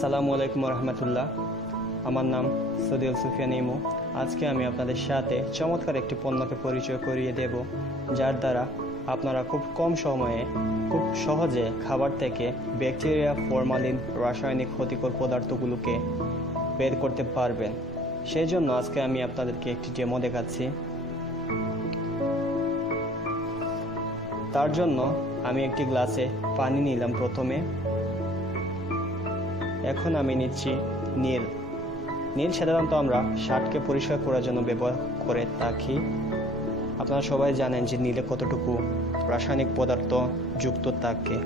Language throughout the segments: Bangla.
আসসালামু আলাইকুম রহমতুল্লাহ। আমার নাম সদিউল সুফিয়ান ইমু। আজকে আমি আপনাদের সাথে চমৎকার একটি পণ্যকে পরিচয় করিয়ে দেব, যার দ্বারা আপনারা খুব কম সময়ে খুব সহজে খাবার থেকে ব্যাকটেরিয়া, ফরমালিন, রাসায়নিক ক্ষতিকর পদার্থগুলোকে বের করতে পারবেন। সেই জন্য আজকে আমি আপনাদেরকে একটি ডেমো দেখাচ্ছি। তার জন্য আমি একটি গ্লাসে পানি নিলাম প্রথমে। এখন আমি নিচ্ছি নীল সাধারণত আমরা শার্টকে পরিষ্কার করার জন্য ব্যবহার করে থাকি। আপনারা সবাই জানেন যে নীলে কতটুকু রাসায়নিক পদার্থ যুক্ত থাকে।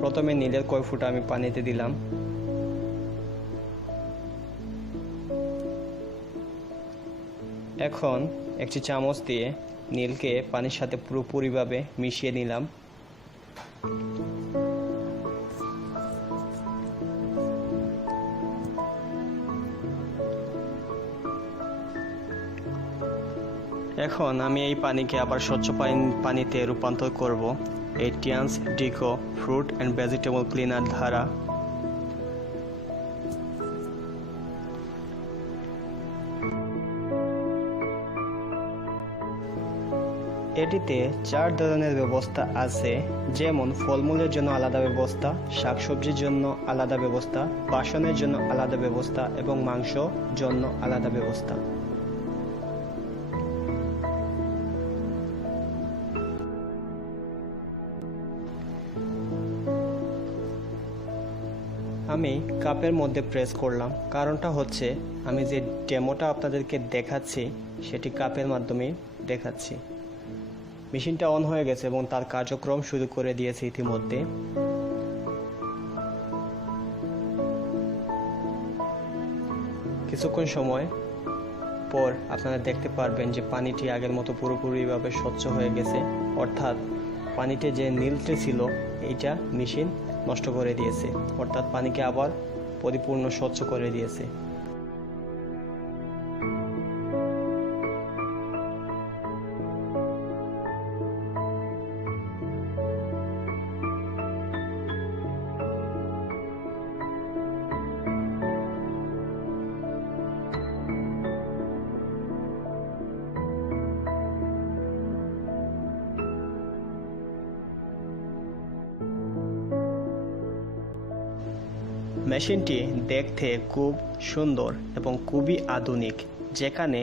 প্রথমে নীলের কয় ফোঁটা আমি পানিতে দিলাম। এখন একটি চামচ দিয়ে নীলকে পানির সাথে পুরোপুরিভাবে মিশিয়ে নিলাম। এখন আমি এই পানিকে আবার স্বচ্ছ পানিতে রূপান্তর করব এটিয়ান্স ডিকো ফ্রুট অ্যান্ড ভেজিটেবল ক্লিনার দ্বারা। এটিতে 4 ধরনের ব্যবস্থা আছে, যেমন ফলমূলের জন্য আলাদা ব্যবস্থা, শাকসবজির জন্য আলাদা ব্যবস্থা, বাসনের জন্য আলাদা ব্যবস্থা এবং মাংসর জন্য আলাদা ব্যবস্থা। আমি কাপের মধ্যে প্রেস করলাম, কারণটা হচ্ছে আমি যে ডেমোটা আপনাদেরকে দেখাচ্ছি সেটি কাপের মাধ্যমে দেখাচ্ছি। মেশিনটা অন হয়ে গেছে এবং তার কার্যক্রম শুরু করে দিয়েছে ইতিমধ্যে। কিছুক্ষণ সময় পর আপনারা দেখতে পারবেন যে পানিটি আগের মতো পুরোপুরিভাবে স্বচ্ছ হয়ে গেছে, অর্থাৎ পানিতে যে নীলটি ছিল এইটা মেশিন নষ্ট করে দিয়েছে, অর্থাৎ পানিকে আবার পরিপূর্ণ স্বচ্ছ করে দিয়েছে। মেশিনটি দেখতে খুব সুন্দর এবং খুবই আধুনিক, যেখানে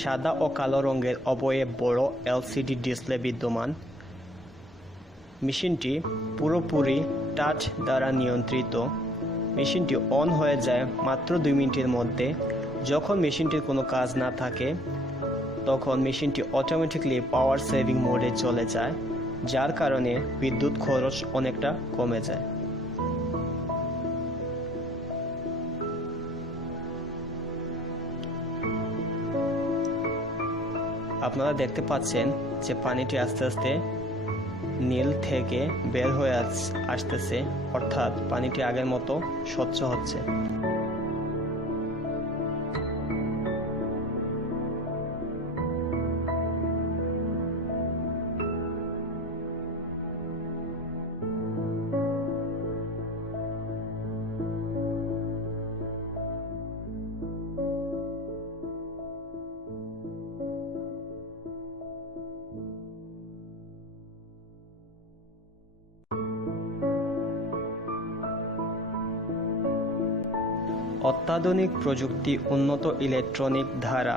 সাদা ও কালো রঙের উভয়ে বড় এলসিডি ডিসপ্লে বিদ্যমান। মেশিনটি পুরোপুরি টাচ দ্বারা নিয়ন্ত্রিত। মেশিনটি অন হয়ে যায় মাত্র 2 মিনিটের মধ্যে। যখন মেশিনটির কোনো কাজ না থাকে তখন মেশিনটি অটোমেটিকলি পাওয়ার সেভিং মোডে চলে যায়, যার কারণে বিদ্যুৎ খরচ অনেকটা কমে যায়। আপনারা দেখতে পাচ্ছেন যে পানিটি আস্তে আস্তে নীল থেকে বের হয়ে আসতেছে, অর্থাৎ পানিটি আগের মতো স্বচ্ছ হচ্ছে। অত্যাধুনিক প্রযুক্তি, উন্নত ইলেকট্রনিক ধারা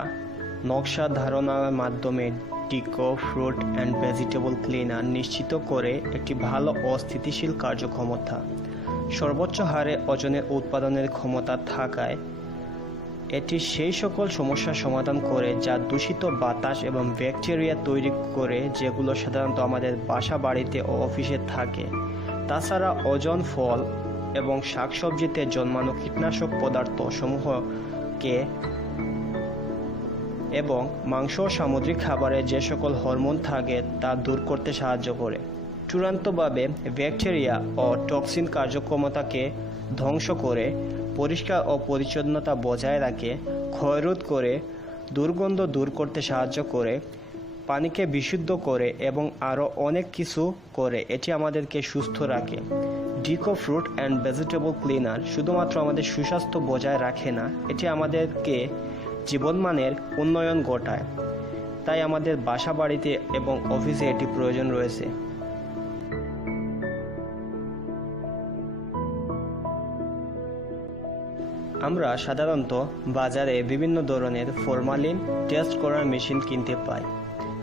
নকশা ধারণার মাধ্যমে ডিকো ফ্রুট অ্যান্ড ভেজিটেবল ক্লিনার নিশ্চিত করে একটি ভালো ও স্থিতিশীল কার্যক্ষমতা। সর্বোচ্চ হারে ওজনের উৎপাদনের ক্ষমতা থাকায় এটি সেই সকল সমস্যার সমাধান করে যা দূষিত বাতাস এবং ব্যাকটেরিয়া তৈরি করে, যেগুলো সাধারণত আমাদের বাসা বাড়িতে ও অফিসে থাকে। তাছাড়া ওজন, ফল এবং শাকসবজিতে জন্মানো কীটনাশক পদার্থ সমূহকে এবং মাংস ও সামুদ্রিক খাবারে যে সকল হরমোন থাকে তা দূর করতে সাহায্য করে। চূড়ান্তভাবে ব্যাকটেরিয়া ও টক্সিন কার্যক্ষমতাকে ধ্বংস করে, পরিষ্কার ও পরিচ্ছন্নতা বজায় রাখে, ক্ষয়রোধ করে, দুর্গন্ধ দূর করতে সাহায্য করে পানিকে বিশুদ্ধ করে এবং আরও অনেক কিছু করে এটি আমাদেরকে সুস্থ রাখে। ডিকো ফ্রুট অ্যান্ড ভেজিটেবল ক্লিনার শুধুমাত্র আমাদের সুস্বাস্থ্য বজায় রাখে না, এটি আমাদেরকে জীবনমানের উন্নয়ন ঘটায়। তাই আমাদের বাসা বাড়িতে এবং অফিসে এটি প্রয়োজন রয়েছে। আমরা সাধারণত বাজারে বিভিন্ন ধরনের ফরমালিন টেস্ট করার মেশিন কিনতে পাই,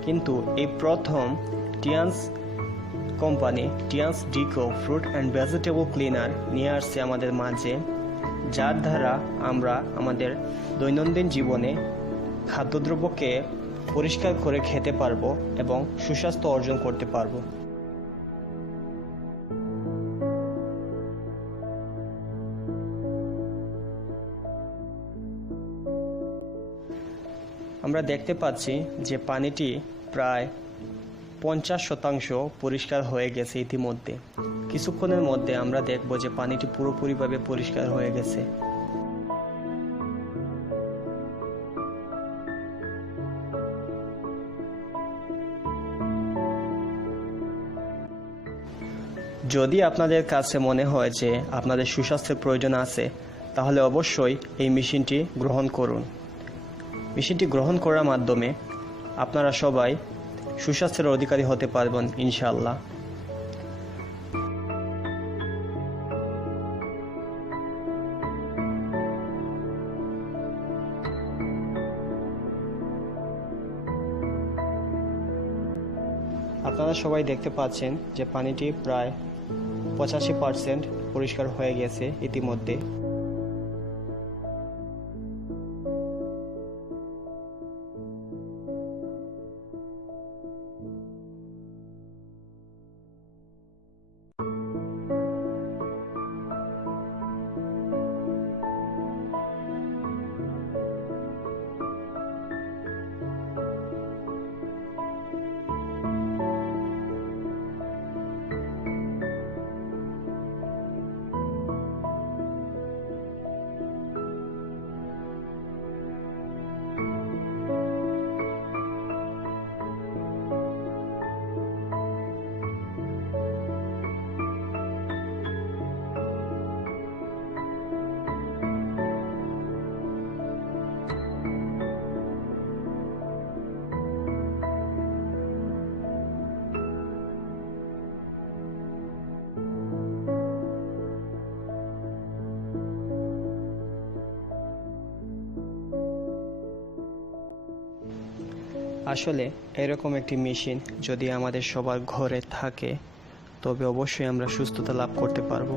কিন্তু এই প্রথম টিয়ান্স কোম্পানি টিয়ান্স ডিকো ফ্রুট অ্যান্ড ভেজিটেবল ক্লিনার নিয়ে আসছে আমাদের মাঝে, যার দ্বারা আমরা আমাদের দৈনন্দিন জীবনে খাদ্যদ্রব্যকে পরিষ্কার করে খেতে পারবো এবং সুস্বাস্থ্য অর্জন করতে পারবো। আমরা দেখতে পাচ্ছি যে পানিটি প্রায় 50% পরিষ্কার হয়ে গেছে ইতিমধ্যে। কিছুক্ষণের মধ্যে আমরা দেখব যে পানিটি পুরোপুরিভাবে পরিষ্কার হয়ে গেছে। যদি আপনাদের কাছে মনে হয় যে আপনাদের সুস্বাস্থ্যের প্রয়োজন আছে, তাহলে অবশ্যই এই মেশিনটি গ্রহণ করুন। মেশিনটি গ্রহণ করার মাধ্যমে আপনারা সবাই সুস্বাস্থ্যের অধিকারী হতে পারবেন ইনশাআল্লাহ। আপনারা সবাই দেখতে পাচ্ছেন যে পানিটি প্রায় 85% পরিষ্কার হয়ে গেছে ইতিমধ্যে। আসলে এরকম একটি মেশিন যদি আমাদের সবার ঘরে থাকে, তবে অবশ্যই আমরা সুস্থতা লাভ করতে পারবো।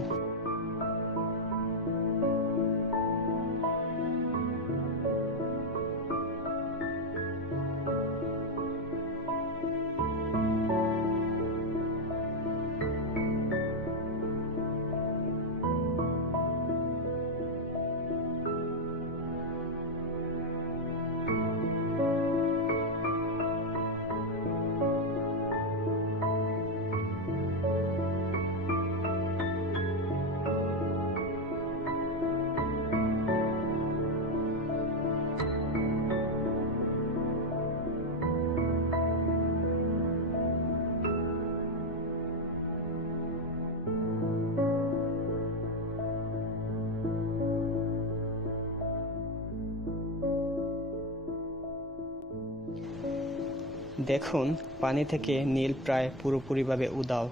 দেখুন, পানি থেকে নীল প্রায় পুরোপুরিভাবে উধাও।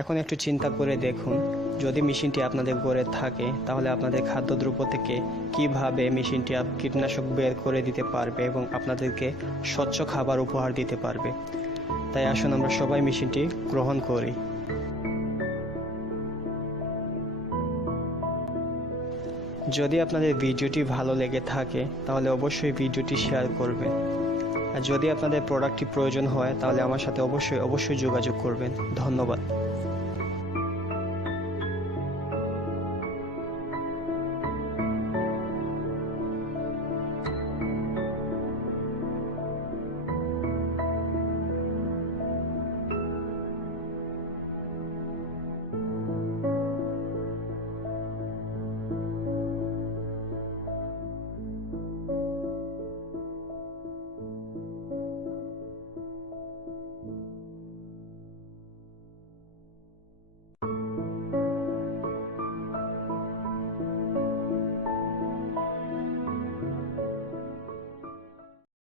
এখন একটু চিন্তা করে দেখুন, যদি মেশিনটি আপনাদের ঘরে থাকে, তাহলে আপনাদের খাদ্যদ্রব্য থেকে কিভাবে মেশিনটি কীটনাশক বের করে দিতে পারবে এবং আপনাদেরকে স্বচ্ছ খাবার উপহার দিতে পারবে। তাই আসুন আমরা সবাই মেশিনটি গ্রহণ করি। যদি আপনাদের ভিডিওটি ভালো লেগে থাকে, তাহলে অবশ্যই ভিডিওটি শেয়ার করবেন। আর যদি আপনাদের প্রোডাক্টটি প্রয়োজন হয়, তাহলে আমার সাথে অবশ্যই যোগাযোগ করবেন। ধন্যবাদ।